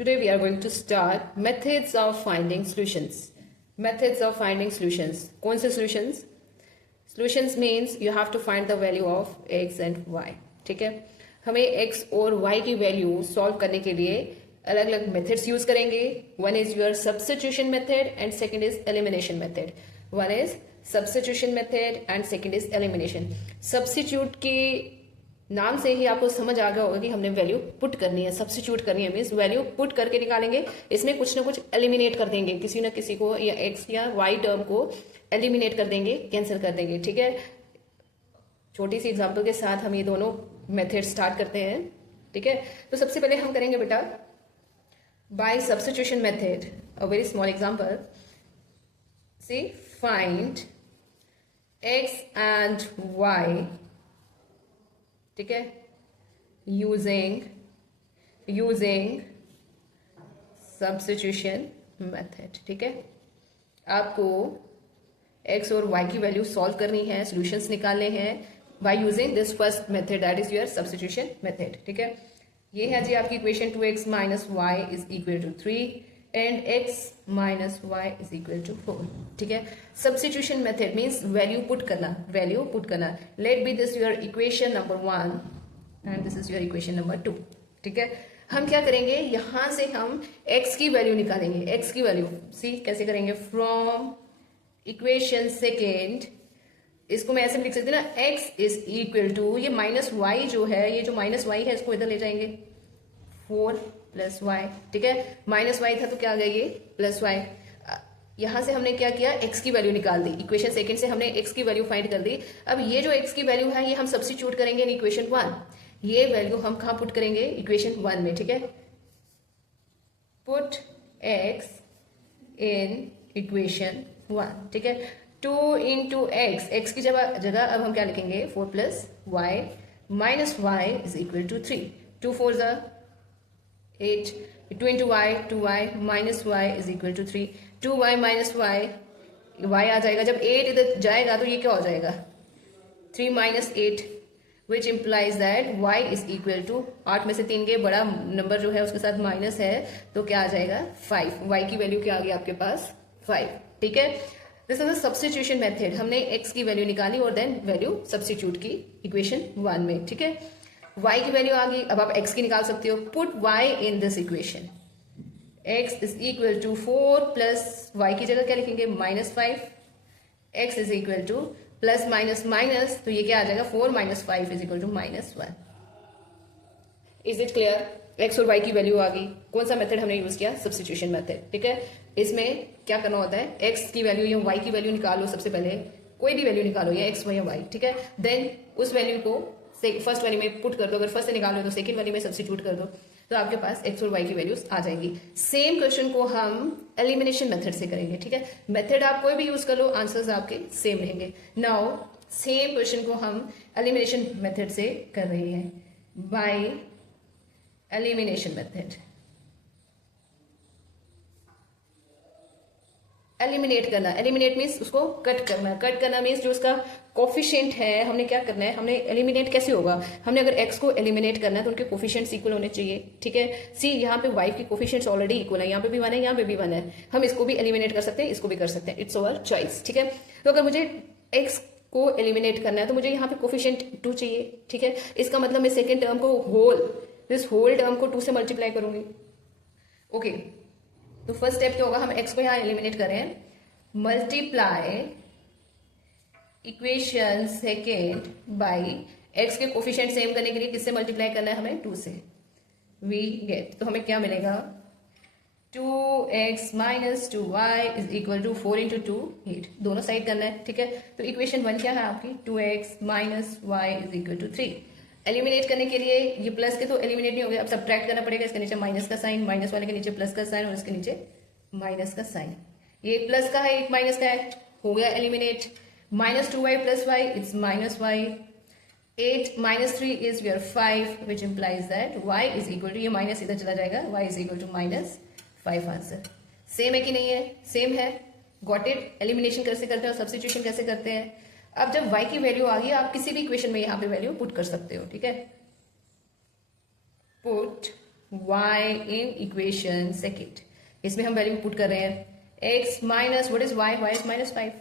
Today we are going to start methods of finding solutions. Methods of finding solutions. कौन से solutions? Solutions means you have to find the value of x and y. ठीक है, हमें x और y की value solve करने के लिए अलग अलग मेथड्स यूज करेंगे. One is your substitution method and second is elimination method. One is substitution method and second is elimination. Substitute के नाम से ही आपको समझ आ गया होगा कि हमने वैल्यू पुट करनी है. सब्स्टिट्यूट करनी है मीन्स वैल्यू पुट करके निकालेंगे. इसमें कुछ ना कुछ एलिमिनेट कर देंगे, किसी ना किसी को या एक्स या वाई टर्म को एलिमिनेट कर देंगे, कैंसिल कर देंगे. ठीक है, छोटी सी एग्जांपल के साथ हम ये दोनों मेथड स्टार्ट करते हैं. ठीक है, तो सबसे पहले हम करेंगे बेटा by substitution method. A very small example. See find x and y. ठीक है, यूजिंग सब्स्टिट्यूशन मेथड. ठीक है, आपको x और y की वैल्यू सॉल्व करनी है, सॉल्यूशंस निकालने हैं by using this first method that is your substitution method. ठीक है, ये है जी आपकी equation 2x minus Y is equal to 3 and x minus Y is equal to 4. ठीक है, substitution method means value put करना. Let be this your equation number 1 and this is your equation number 2. ठीक है, हम क्या करेंगे, यहां से हम x की वैल्यू निकालेंगे. x की वैल्यू सी कैसे करेंगे, फ्रॉम इक्वेशन सेकेंड. इसको मैं ऐसे भी लिख सकती हूँ ना, x इज इक्वल टू ये माइनस वाई जो है, ये जो माइनस वाई है इसको इधर ले जाएंगे 4 प्लस वाई. ठीक है, माइनस वाई था तो क्या आ गया ये प्लस वाई. यहां से हमने क्या किया, x की वैल्यू निकाल दी. इक्वेशन सेकंड से हमने x की वैल्यू फाइंड कर दी. अब ये जो x की वैल्यू है ये हम सब्स्टिट्यूट करेंगे इन इक्वेशन 1. ये वैल्यू हम कहां पुट करेंगे, इक्वेशन 1 में. ठीक है, पुट x इन इक्वेशन 1. ठीक है, 2 इंटू एक्स की जगह अब हम क्या लिखेंगे, 4 plus Y minus Y is equal to 3. 2 4 ज़ा 8. 2 into Y 2y minus Y is equal to 3. 2y minus Y आ जाएगा. जब 8 इधर जाएगा तो ये क्या हो जाएगा, 3 minus 8 which implies that y is equal to 8 में से 3 के बड़ा नंबर जो है उसके साथ माइनस है तो क्या आ जाएगा 5. y की वैल्यू क्या आ गई आपके पास 5. ठीक है, this is the substitution method. हमने x की वैल्यू निकाली और देन वैल्यू सब्स्टिट्यूट की इक्वेशन 1 में. ठीक है, y की वैल्यू आ गई. अब आप x की निकाल सकते हो. Put y in this equation. x is equal to 4 plus y की जगह क्या लिखेंगे, minus 5. x is equal to plus minus minus तो ये क्या आ जाएगा, 4 minus 5 is equal to minus 1. Is it clear, x और y की वैल्यू आ गई. कौन सा मेथड हमने यूज किया, सब्स्टिट्यूशन मेथड. ठीक है, इसमें क्या करना होता है, x की वैल्यू या y की वैल्यू निकालो. सबसे पहले कोई भी वैल्यू निकालो, या x या y. ठीक है, देन उस वैल्यू को फर्स्ट वाली में पुट कर दो. अगर फर्स्ट से निकालो तो सेकंड वाली में सब्स्टिट्यूट कर दो तो आपके पास x और y की वैल्यूज आ जाएंगी. सेम क्वेश्चन को हम एलिमिनेशन मेथड से करेंगे. ठीक है, मेथड आप कोई भी यूज कर लो, आंसर्स आपके सेम रहेंगे. नाउ सेम क्वेश्चन को हम एलिमिनेशन मेथड से कर रहे हैं by elimination method. Eliminate means उसको कट करना मीन्स जो उसका कोफिशिएंट है हमने क्या करना है, हमने एलिमिनेट कैसे होगा, हमने अगर x को एलिमिनेट करना है तो उनके कोफिशिएंट्स इक्वल होने चाहिए. ठीक है, सी यहाँ पे y की कोफिशिएंट्स ऑलरेडी इक्वल है, यहाँ पे भी 1 है, यहाँ पे भी 1 है. हम इसको भी एलिमिनेट कर सकते हैं, इसको भी कर सकते हैं, इट्स अवर चॉइस. ठीक है, तो अगर मुझे x को एलिमिनेट करना है तो मुझे यहाँ पे कोफिशिएंट 2 चाहिए. ठीक है, इसका मतलब मैं सेकेंड टर्म को दिस होल टर्म को 2 से मल्टीप्लाई करूंगी. ओके, तो फर्स्ट स्टेप क्या होगा, हम x को यहाँ एलिमिनेट करें. Multiply equation second by x के कोफिशिएंट सेम करने के लिए किससे मल्टीप्लाई करना है, हमें 2 से. वी गेट, तो हमें क्या मिलेगा, 2x minus 2y is equal to 4 into 2 8. दोनों साइड करना है. ठीक है, तो इक्वेशन 1 क्या है आपकी, 2x minus Y is equal to 3. Eliminate करने के लिए ये प्लस के तो एलिमिनेट नहीं हो गया, अब सब्ट्रैक्ट करना पड़ेगा. इसके नीचे माइनस का साइन, माइनस वाले के नीचे प्लस का साइन और इसके नीचे माइनस का साइन. ये प्लस का है, एक माइनस का है, हो गया eliminate. Minus 2y plus y it's minus y. 8 minus 3 is your 5 which implies that y is equal to, ये माइनस इधर चला जाएगा, y is equal to minus 5. Answer same है कि नहीं है, सेम है. Got it. एलिमिनेशन कैसे करते हैं और सब्स्टिट्यूशन कैसे करते हैं. अब जब y की वैल्यू आ गई आप किसी भी इक्वेशन में यहाँ पे वैल्यू पुट कर सकते हो. ठीक है, put y in equation second. इसमें हम वैल्यू पुट कर रहे हैं x minus what is y, y is minus 5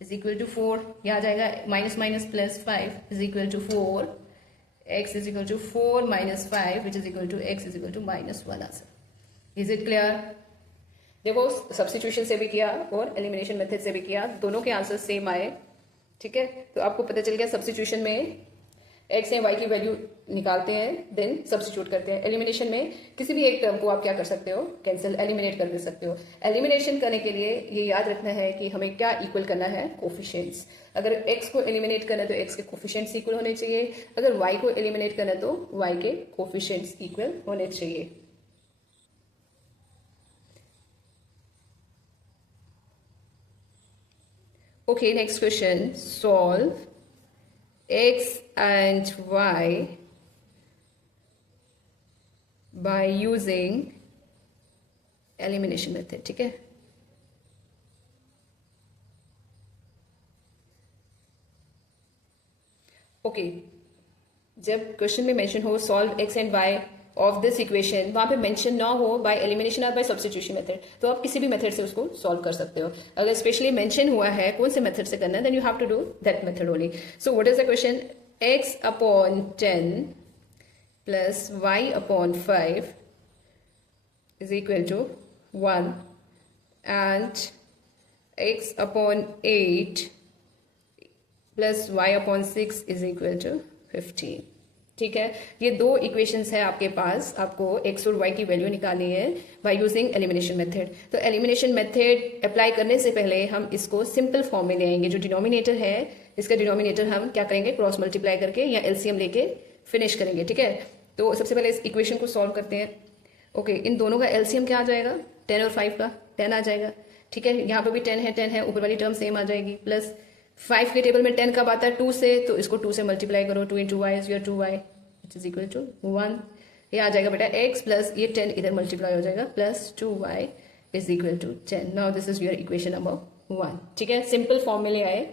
is equal to 4. यह आ जाएगा minus minus plus 5 is equal to 4. x is equal to 4 minus 5 which is equal to x is equal to minus 1 answer. Is it clear? देखो substitution से भी किया और elimination method से भी किया, दोनों के आंसर सेम आए. ठीक है, तो आपको पता चल गया सब्स्टिट्यूशन में x या y की वैल्यू निकालते हैं देन सब्स्टिट्यूट करते हैं. एलिमिनेशन में किसी भी एक टर्म को आप क्या कर सकते हो, कैंसिल एलिमिनेट कर दे सकते हो. एलिमिनेशन करने के लिए ये याद रखना है कि हमें क्या इक्वल करना है, कोफिशिएंट्स. अगर x को एलिमिनेट करना है तो x के कोफिशिएंट्स इक्वल होने चाहिए. अगर y को एलिमिनेट करना है तो y के कोफिशिएंट्स इक्वल होने चाहिए. Okay, next question. Solve x and y by using elimination method. ठीक है, ओके. जब क्वेश्चन में मेंशन हो solve x and y of this equation, वहां पे मेंशन ना हो बाय एलिमिनेशन और बाय सब्स्टिट्यूशन मेथड, तो आप किसी भी मेथड से उसको सॉल्व कर सकते हो. अगर स्पेशली मेंशन हुआ है कौन से मेथड से करना है, then you have to do that method only. So what is the question? x upon 10 plus y upon 5 is equal to 1 and x upon 8 plus y upon 6 is equal to 15. ठीक है, ये दो equations है आपके पास. आपको x और y की value निकालनी है बाय यूजिंग एलिमिनेशन मेथड. तो एलिमिनेशन मेथड अप्लाई करने से पहले हम इसको सिंपल फॉर्म में ले आएंगे. जो डिनोमिनेटर है इसका डिनोमिनेटर हम क्या करेंगे, क्रॉस मल्टीप्लाई करके या एलसीएम लेके फिनिश करेंगे. ठीक है, तो सबसे पहले इस इक्वेशन को सॉल्व करते हैं. ओके, इन दोनों का एलसीएम क्या आ जाएगा, 10 और 5 का 10 आ जाएगा. ठीक है, यहाँ पे भी 10 है, ऊपर वाली टर्म सेम आ जाएगी. प्लस 5 के टेबल में 10 कब आता है, 2 से, तो इसको 2 से मल्टीप्लाई करो. 2 into y is your 2y which is equal to 1. ये आ जाएगा बेटा x प्लस ये 10 इधर मल्टीप्लाई हो जाएगा plus 2y is equal to 10. Now this is your equation number 1. ठीक है, सिंपल फॉर्म में ले आए.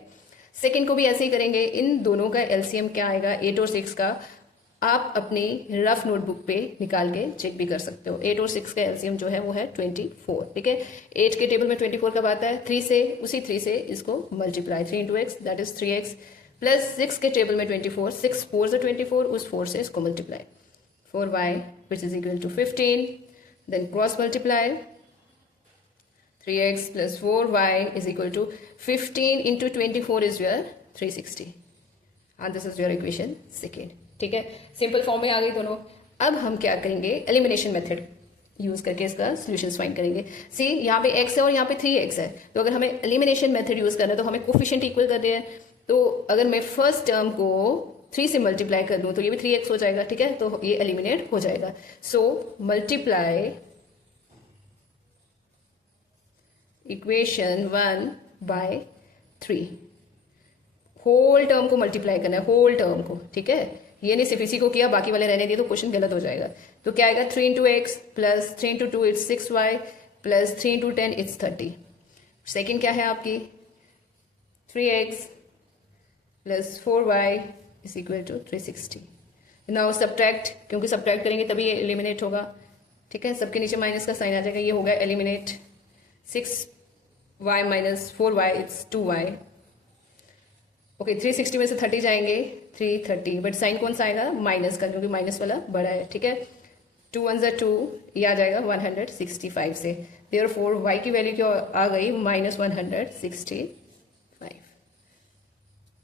सेकेंड को भी ऐसे ही करेंगे. इन दोनों का एलसीएम क्या आएगा, 8 और 6 का, आप अपनी रफ नोटबुक पे निकाल के चेक भी कर सकते हो. 8 और 6 का एलसीएम जो है वो है 24. ठीक है, 8 के टेबल में 24 कब आता है, 3 से, उसी 3 से इसको multiply. 3 into x that is 3x plus 6 के टेबल में 24, 6 4 से 24, उस 4 से इसको multiply. 4y which is equal to 15. Then cross multiply 3x plus 4y is equal to 15 into 24 is your 360 and this is your equation second. ठीक है, simple form में आ गई दोनों. अब हम क्या करेंगे, एलिमिनेशन मेथड यूज करके इसका सॉल्यूशंस फाइंड करेंगे. सी यहाँ पे x है और यहाँ पे 3x है, तो अगर हमें एलिमिनेशन मेथड यूज करना है तो हमें कोफिशिएंट इक्वल कर रहे हैं. तो अगर मैं फर्स्ट टर्म को 3 से मल्टीप्लाई कर दूं तो ये भी 3x हो जाएगा. ठीक है, तो ये एलिमिनेट हो जाएगा. So multiply equation 1 by 3. Whole term को मल्टीप्लाई करना है, होल टर्म को. ठीक है, ये नहीं सिर्फ इसी को किया बाकी वाले रहने दिए तो क्वेश्चन गलत हो जाएगा. तो क्या आएगा, 3 into x plus 3 into 2 it's 6y plus 3 into 10 it's 30. Second क्या है आपकी, 3x plus 4y is equal to 360. Now subtract, क्योंकि सब्ट्रैक्ट करेंगे तभी ये एलिमिनेट होगा. ठीक है, सबके नीचे माइनस का साइन आ जाएगा, ये होगा eliminate. 6y minus 4y it's 2y. Okay, 360 में से 30 जाएंगे, 330, बट साइन कौन सा आएगा, माइनस का, क्योंकि माइनस वाला बड़ा है. ठीक है, 2 1 ज़ा 2, ये आ जाएगा 165 से. देयरफॉर y की वैल्यू क्या आ गई, माइनस 165.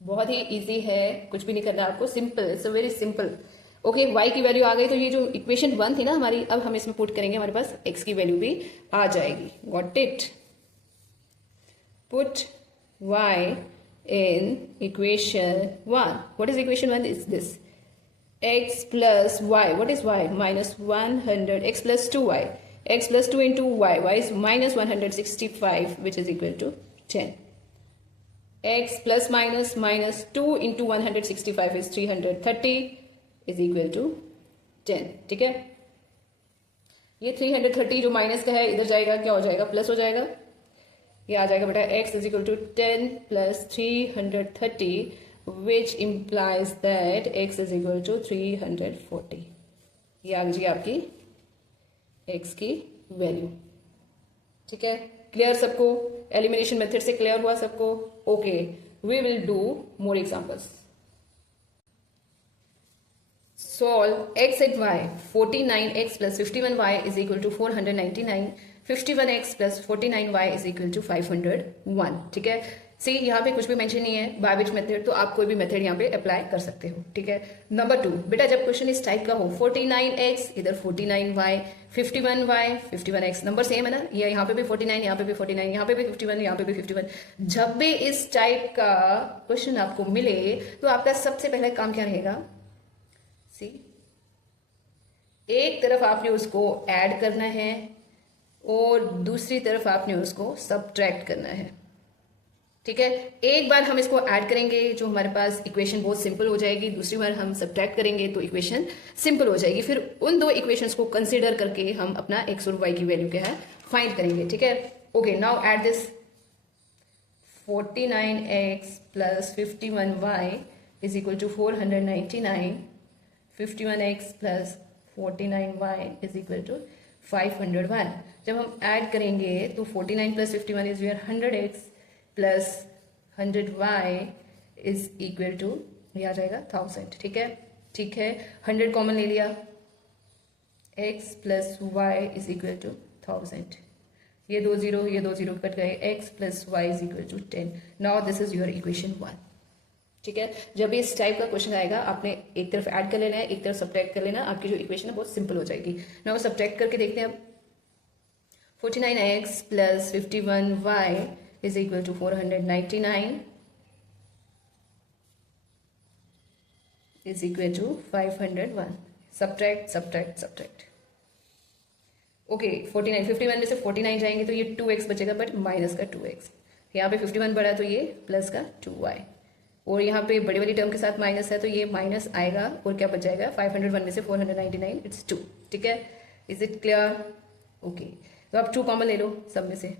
बहुत ही इजी है, कुछ भी नहीं करना आपको, simple, it's a very simple. Okay, y की वैल्यू आ गई, तो ये जो इक्वेशन 1 थी ना हमारी, अब हम इसमें पुट करेंगे, हमारे पास x की वैल्यू भी आ जाएगी. Got it? Put y in equation 1. What is equation 1? Is this x plus y. What is y? Minus 100. X plus 2y. X plus 2 into y. Y is minus 165, which is equal to 10. X plus minus minus 2 into 165 is 330 is equal to 10. ठीक है, ये 330 जो minus का है इधर जाएगा, क्या हो जाएगा, प्लस हो जाएगा. ये आ जाएगा बेटा x is equal to 10 plus 330 which implies that x is equal to 340. ये आ गई आपकी x की वैल्यू। ठीक है, क्लियर सबको? एलिमिनेशन मेथड से क्लियर हुआ सबको? Okay, we will do more examples. Solve x and y. 49x plus 51y is equal to 499. 51x plus 49y is equal to 501. ठीक है, सी यहाँ पे कुछ भी मेंशन नहीं है बायबिच मेथड, तो आप कोई भी मेथड यहाँ पे अप्लाई कर सकते हो। ठीक है, नंबर 2, बेटा जब क्वेश्चन इस टाइप का हो 49x इधर 49y 51y 51x, number same है ना, ये यहाँ पे भी 49 यहाँ पे भी 49 यहाँ पे भी 51 यहाँ पे भी 51, जब भी इस टाइप का क्वेश्चन आपको मिले तो आपका सबसे पहले काम क्या रहेगा? सी, एक तरफ आपने उसको ऐड करना है और दूसरी तरफ आपने उसको सब्ट्रैक्ट करना है। ठीक है, एक बार हम इसको ऐड करेंगे जो हमारे पास इक्वेशन बहुत सिंपल हो जाएगी, दूसरी बार हम सब्ट्रैक्ट करेंगे तो इक्वेशन सिंपल हो जाएगी। फिर उन दो इक्वेशंस को कंसीडर करके हम अपना x और y की वैल्यू क्या है फाइंड करेंगे। ठीक है, okay, now add this 49x plus 51y is equal to 499, 51x plus 49y is equal to 501। जब हम ऐड करेंगे तो 49 plus 51 is your 100x plus 100y is equal to, ये आ जाएगा 1000। ठीक है, ठीक है, 100 कॉमन ले लिया, x plus y is equal to 1000, ये दो जीरो कट गए, x plus y is equal to 10। Now this is your equation 1। ठीक है, जब भी इस टाइप का क्वेश्चन आएगा आपने एक तरफ ऐड कर लेना है, एक तरफ सब्ट्रैक्ट कर लेना, आपकी जो इक्वेशन है बहुत सिंपल हो जाएगी। नाउ सब्ट्रैक्ट करके देखते हैं अब। 49x plus 51y is equal to 499 is equal to 501। Subtract subtract subtract. Okay, 49 51 में से 49 जाएंगे तो ये 2x बचेगा, बट माइनस का 2x, यहाँ पे 51 बढ़ा तो ये प्लस का 2y, और यहाँ पे बड़ी वाली टर्म के साथ माइनस है तो ये माइनस आएगा और क्या बच जाएगा 501 में से 499 इट्स 2। ठीक है, इज इट क्लियर? ओके, तो आप 2 कॉमन ले लो सब में से,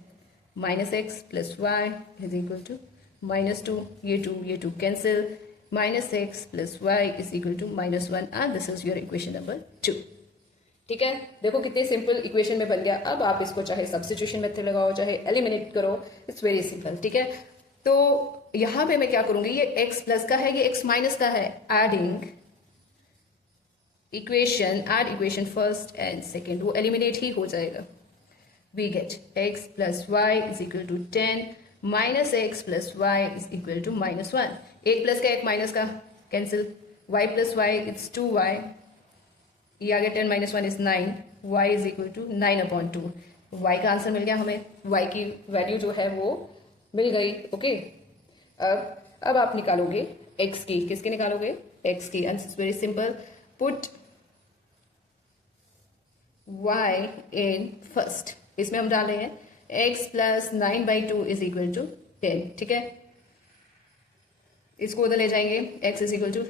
minus x plus y is equal to -2, ये 2 cancel, minus x plus y is equal to -1 and this is your equation number 2। ठीक है, देखो कितने सिंपल इक्वेशन में बन गया। अब आप इसको चाहे सब्स्टिट्यूशन मेथड लगाओ चाहे एलिमिनेट करो, इट्स वेरी सिंपल। ठीक है, तो यहां पे मैं क्या करूंगी, ये x प्लस का है ये x माइनस का है, adding equation, add equation first and second, वो एलिमिनेट ही हो जाएगा। We get x plus y is equal to 10 minus x plus y is equal to -1, एक प्लस का एक माइनस का cancel, y plus y it's 2y, ये आ गया 10 minus 1 is 9, y is equal to 9/2। y का आंसर मिल गया हमें, y की वैल्यू जो है वो मिल गई। ओके, अब आप निकालोगे x की, किसकी निकालोगे? x की। Answer is very simple, put y in first, इसमें हम डाल रहे हैं x plus 9/2 is equal to 10। ठीक है, इसको उधर ले जाएंगे, x is equal to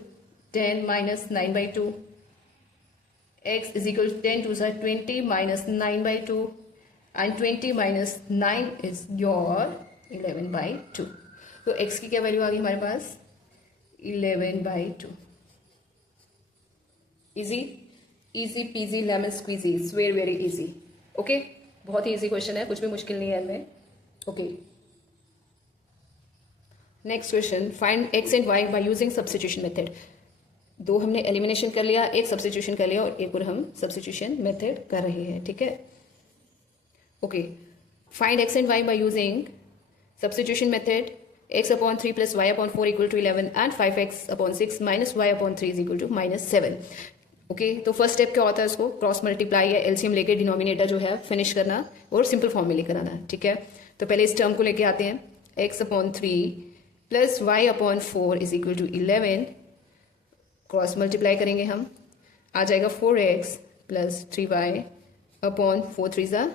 10 minus 9/2, x is equal to 10 2 20 minus 9/2 and 20 minus 9 is your 11/2। तो x की क्या वैल्यू आ गई हमारे पास? 11/2। Easy easy peasy lemon squeezy, it's very very easy. Okay, बहुत ही इजी क्वेश्चन है, कुछ भी मुश्किल नहीं है इनमें। Okay, next question, find x and y by using substitution method. दो हमने एलिमिनेशन कर लिया, एक सब्स्टिट्यूशन कर लिया और एक और हम सब्स्टिट्यूशन मेथड कर रहे हैं। ठीक है, okay, find x and y by using substitution method. x/3 plus y/4 equal to 11 and 5x/6 minus y/3 is equal to -7। Okay, तो फर्स्ट स्टेप क्या होता है, इसको क्रॉस मल्टीप्लाई या एलसीएम लेके डिनोमिनेटर जो है फिनिश करना और सिंपल फॉर्म में लेकर आना। ठीक है, तो पहले इस टर्म को लेके आते हैं, x/3 plus y/4 is equal to 11, cross multiply करेंगे हम, आ जाएगा 4x plus 3y/4 3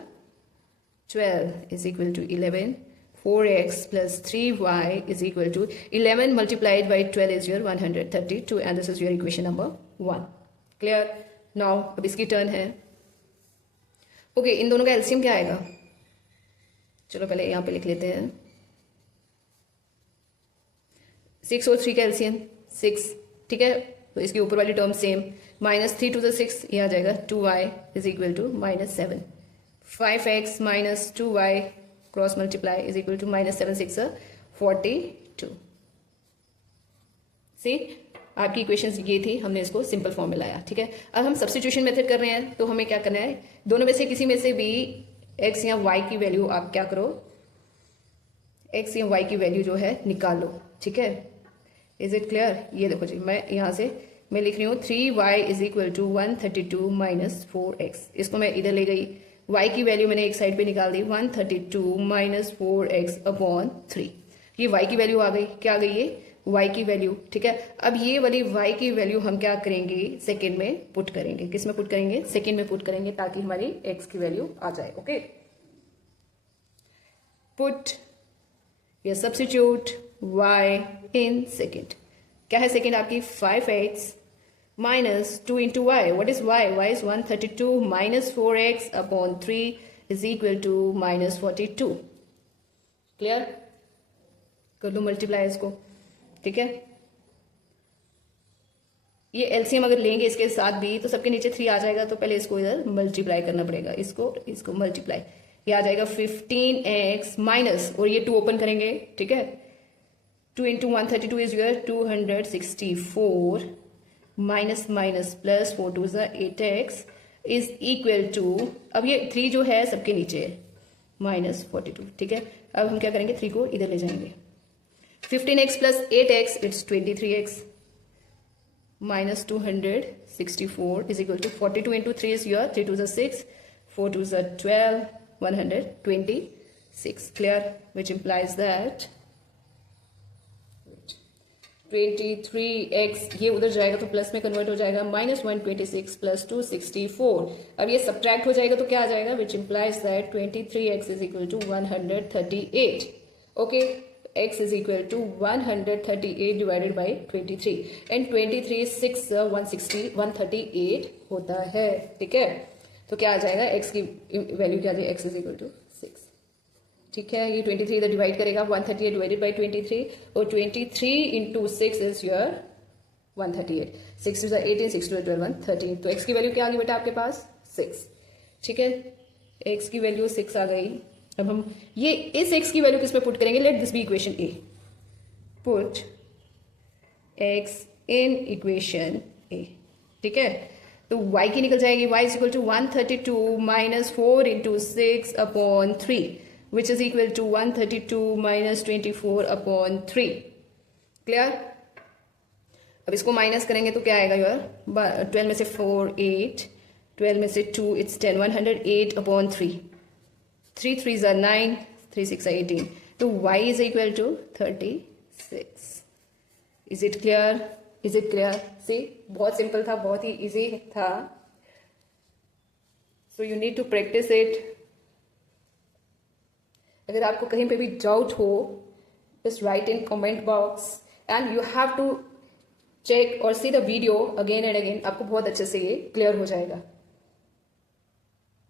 12 is equal to 11, 4x plus 3y is equal to 11 multiplied by 12 is your 132 and this is your equation number 1। Clear? Now अब इसकी turn है। Okay, इन दोनों का LCM क्या आएगा? चलो पहले यहां पे लिख लेते हैं, 6 और 3 का एलसीएम 6। ठीक है, तो इसकी ऊपर वाली term same, minus 3 to the 6 ये आ जाएगा 2y is equal to -7. 5x minus 2y cross multiply is equal to -7 6 42. See आपकी इक्वेशंस ये थी, हमने इसको सिंपल फॉर्म में लाया. ठीक है, अब हम सब्स्टिट्यूशन मेथड कर रहे हैं, तो हमें क्या करना है, दोनों में से किसी में से भी x या y की वैल्यू आप क्या करो, x या y की वैल्यू जो है निकाल लो. ठीक है, इज इट क्लियर? ये देखो जी, मैं यहाँ से मैं लिख रही हूँ 3y is equal to 132 minus 4x. इसको मैं इधर ले गई, y की वैल्यू मैंने एक साइड पे निकाल दी, 132 माइनस 4x अपॉन 3. ये y की वैल्यू आ गई. क्या आ गई ये y की वैल्यू. ठीक है, अब ये वाली y की वैल्यू हम क्या करेंगे, सेकेंड में पुट करेंगे. किस में पुट करेंगे? सेकेंड में पुट करेंगे, ताकि हमारी x की वैल्यू आ जाए. ओके, पुट या सब्स्टिट्यूट y इन सेकेंड. क्या है सेकेंड आपकी? 5x minus 2 into y. What is y? y is 132 minus 4x upon 3 is equal to -42. Clear? कर लो मल्टीप्लाई इसको. ठीक है, ये एलसीएम अगर लेंगे इसके साथ भी तो सबके नीचे 3 आ जाएगा, तो पहले इसको इधर मल्टीप्लाई करना पड़ेगा, इसको मल्टीप्लाई. ये आ जाएगा 15x माइनस, और ये 2 ओपन करेंगे. ठीक है, 2 इंटू 132 is your 264 minus minus plus 4 two ज़ा 8x इज इक्वल टू, अब ये 3 जो है सबके नीचे है, -42. ठीक है, अब हम क्या करेंगे, 3 को इधर ले जाएंगे. 15x plus 8x it's 23x minus 264 is equal to 42 into 3 is your 3 two ज़ा 6, 4 टू ज़ा 12, 126. Clear? Which implies that 23x ये उधर जाएगा तो प्लस में कन्वर्ट हो जाएगा, -126 प्लस 264. अब ये सब्ट्रैक्ट हो जाएगा तो क्या आ जाएगा, which implies that 23x is equal to 138. Okay, x is equal to 138 divided by 23, and 23 6 138 होता है. ठीक है, तो क्या आ जाएगा, x की वैल्यू क्या आ जाएगी, x इज इक्वल टू 6. ठीक है, ये 23 इधर डिवाइड करेगा, 138 डिवाइडेड बाई 23, और 23 into 6 is your 138. 6 two 18, 6 two 12, 113. तो x की वैल्यू क्या आ गई बेटा आपके पास, 6. ठीक है, x की वैल्यू 6 आ गई. अब हम ये इस x की वैल्यू किस पे पुट करेंगे, let this be equation A. Put x in equation A. ठीक है, तो y की निकल जाएगी, y is equal to 132 minus 4 into 6 upon 3 which is equal to 132 minus 24 upon 3. Clear? अब इसको माइनस करेंगे तो क्या आएगा यार, 12 में से 4 8, 12 में से 2 it's 10, 108 upon 3, 3 3s are 9, 3 6 are 18. तो y is equal to 36. Is it clear? Is it clear? See, बहुत सिंपल था, बहुत ही इजी था. So you need to practice it. अगर आपको कहीं पे भी डाउट हो, just write in comment box and you have to check or see the video again and again. आपको बहुत अच्छे से ये क्लियर हो जाएगा.